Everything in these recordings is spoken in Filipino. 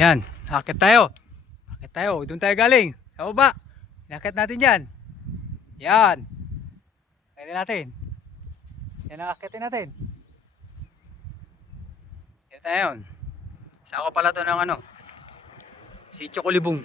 Yan, akit tayo. Akit tayo, doon tayo galing. Sa baba. Inakit natin yan. Yan. Akit natin. Yan ang akitin natin. Yan tayo yun. Sa ako pala to ng ano. Si Chocolibong.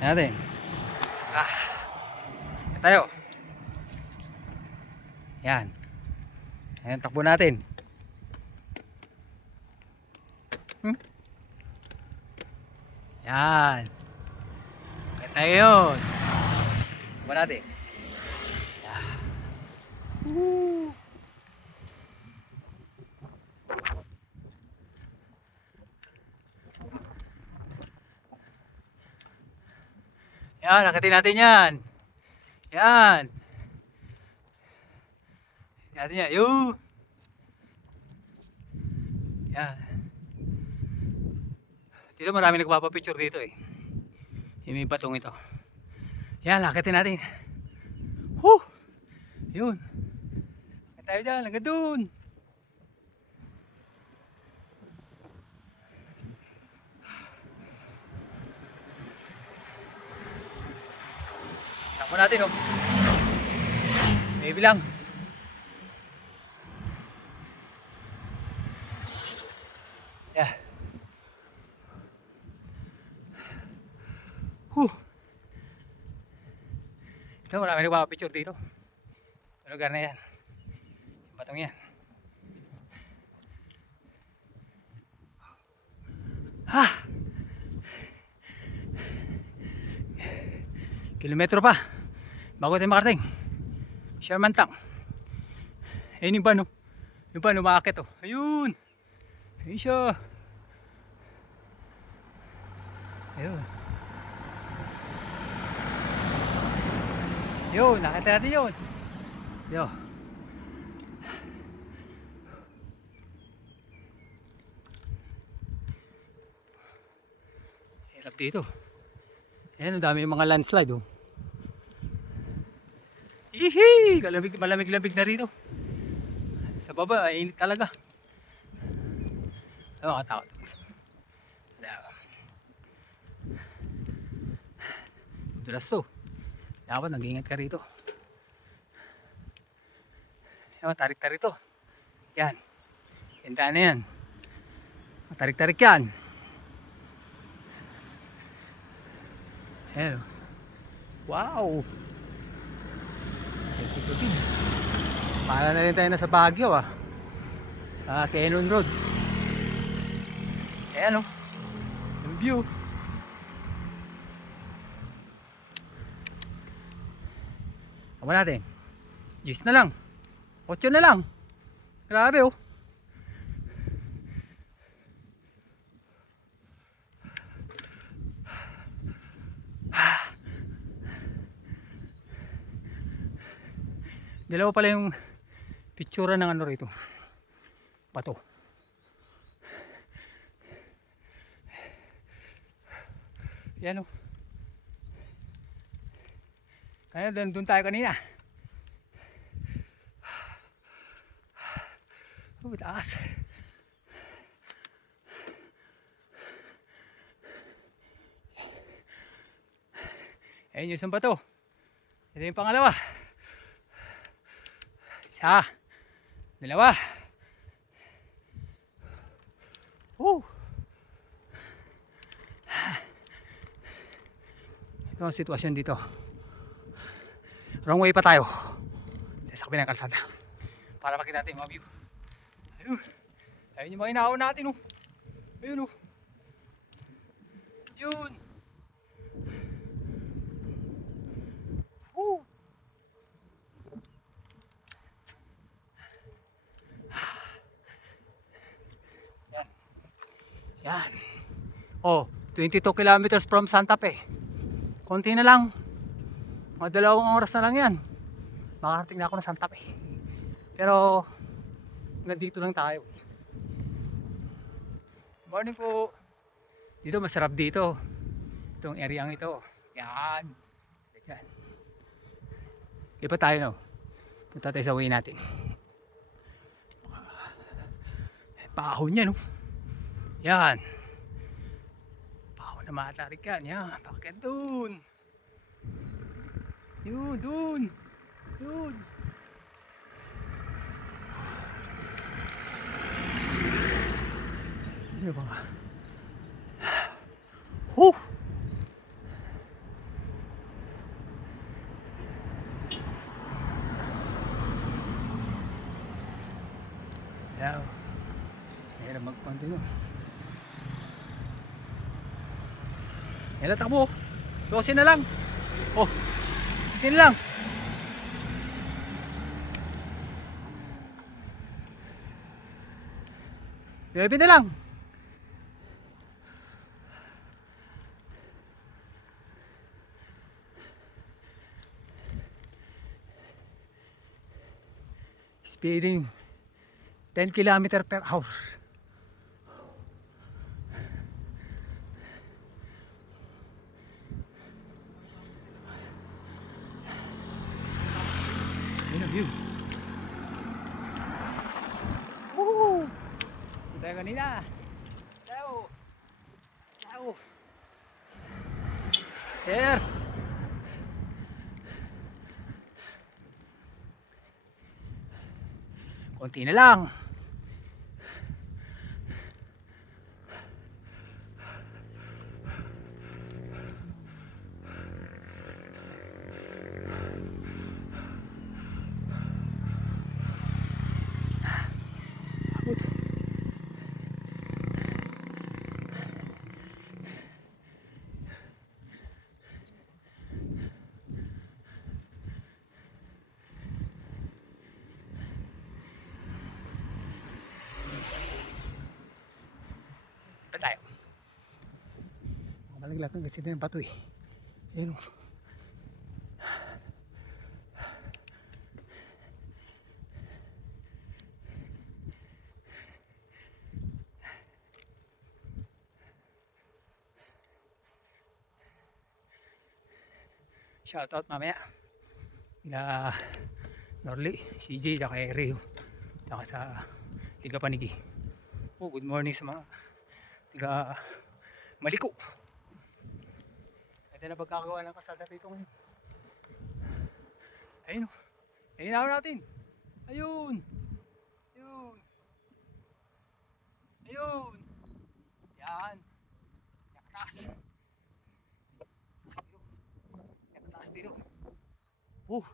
Yan natin. Akit tayo. Yan. Yan, takbo natin. Yan. Akit tayo yun. Takbo natin. Yan. Woo. Yan, akitin natin yan. Yan. Natin yan. Yun. Yan. Dito marami nagpapapicture dito eh. Yung may batong ito. Yan, akitin natin. Woo! Yun. Akit tayo dyan, hanggang dun. Takbo natin oh. Maybe lang. Yeah. Ito, marami nagpapapicture dito. Sa lugar na yan. Yung batong yan. Ha! Kilometro pa bago tayo makarating. Shermantang. Ayun yung ban oh. Yung ban umaakit oh. Ayun. Ayun siya. Ayun. Yun, nakita natin yun. Yo. Hirap dito. Ayan, ang dami yung mga landslide oh. Hihi! Malamig-lamig na rito. Sa baba, ay init talaga. Ano katakot? Dulas to. Dapat nag-iingat ka rito. Yan, tarik-tarik to. Yan. Tindahan na yan. Tarik-tarik yan. Ayan. Wow! Para na rin tayo nasa Baguio ah. Sa Quezon Road. Ayan o. Yung view. Tama natin. 10 na lang. 8 na lang. Grabe oh. Dalawa pala yung picture ng ano rito. Bato. Yan o. Kaya doon tayo kanina. Oh, taas. Ayun yung isang bato. Ito yung pangalawa. Isa. Dalawa. Ito ang sitwasyon dito. Wrong way pa tayo. Sa kabilang kalsada. Para makita natin yung mga view. Ayun. Ayun yung mga inahaw natin oh. Ayun oh. Yun. Yan. Yan. Oh, 22 kilometers from Santa Fe. Konti na lang. Mga 2 oras na lang yan. Makarating na ako ng Santa Fe. Pero nandito lang tayo. Morning po. Dito masarap dito. Itong area ito. Yan. Yan. Ipa tayo no. Punta tayo sa way natin. Paahon yan no. Yan. Tumatarik yan. Yan. Bakit dun? Yun. Dun. Yun. Ano ba nga? Huh! Yaw. Mahirap mag-continue. Yan, takbo. 12 na lang. Oh, 12 na lang. Bebe na lang. Speeding 10 km per hour. Yun ang view. Woo! Tayo kanina. Tayo. Tayo. Sir. Konti na lang. Pa tayo. Malaglag ang kasi din ng bato eh. Ayun o. Shoutout mamaya ila Norly, CJ, tsaka Rio, tsaka sa Tiga Panigi. Oh, good morning sa mga tiga Maliko. Ito na pagkakagawa ng kasada dito ngayon. Ayun o, ayun ako natin. Ayun, ayun, ayun, yan, nakataas. Nakataas dito. Oh,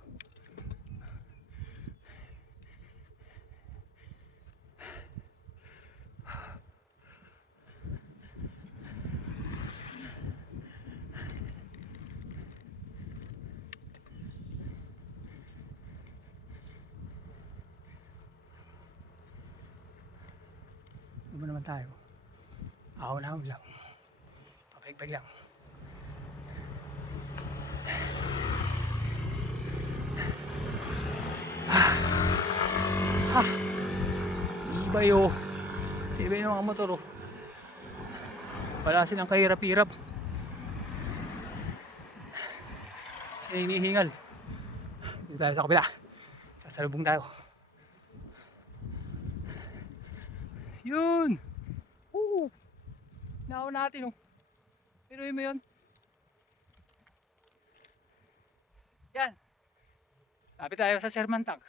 ano naman tayo? Ahon-ahon lang. Papayag-payag lang. Ibay o. Ibay ng mga motor o. Wala silang kahirap-hirap. Sila hinihingal. Dito tayo sa kabila. Sasalubong tayo. Yun! Woo! Naon natin o. Pero yun mo yun. Yan. Lapit tayo sa Sermantag.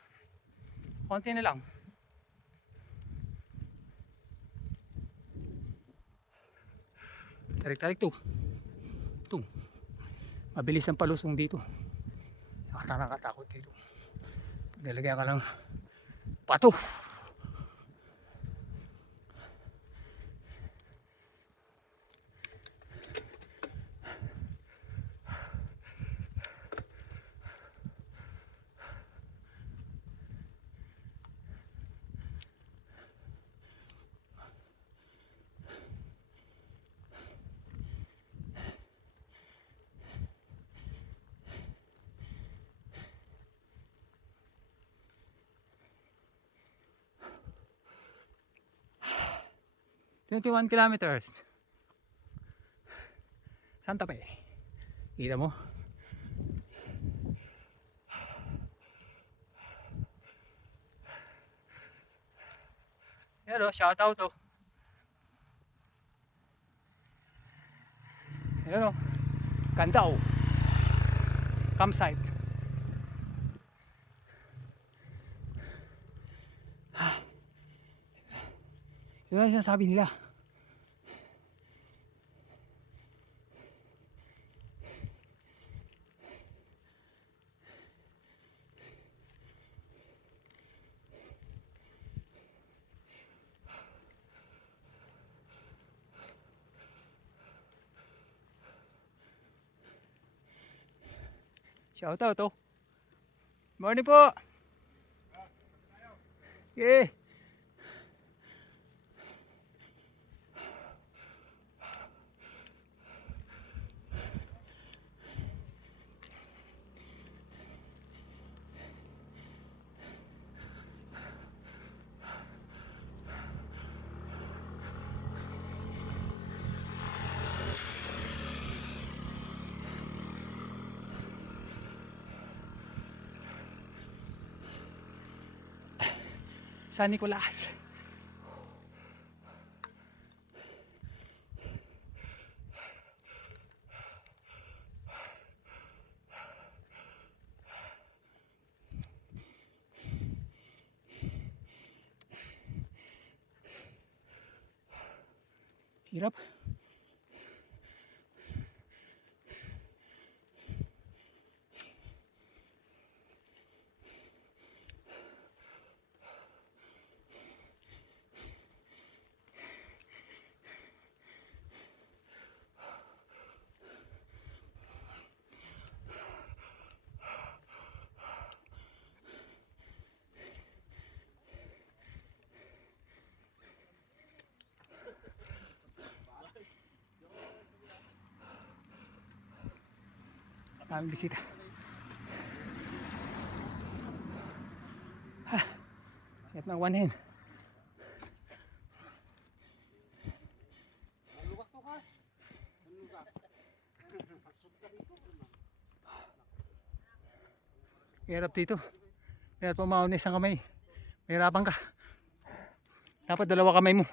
Konti na lang. Tarik-tarik to. Ito. Mabilis ang palusong dito. Nakakatakot dito. Nilagyan ka lang pato. $21 kilometers. Santa Fe. Kita mo? Yan o, shout out o. Ayan o. Ganda o. Campsite. Yun ang sinasabi nila. Shout out oh. Morning po. Okay. San Nicolas. Hirap. Daming bisita. Ha. Ito na one hen. Hirap dito. Kaya pumaon isang kamay. Mahirapan ka. Dapat dalawa kamay mo.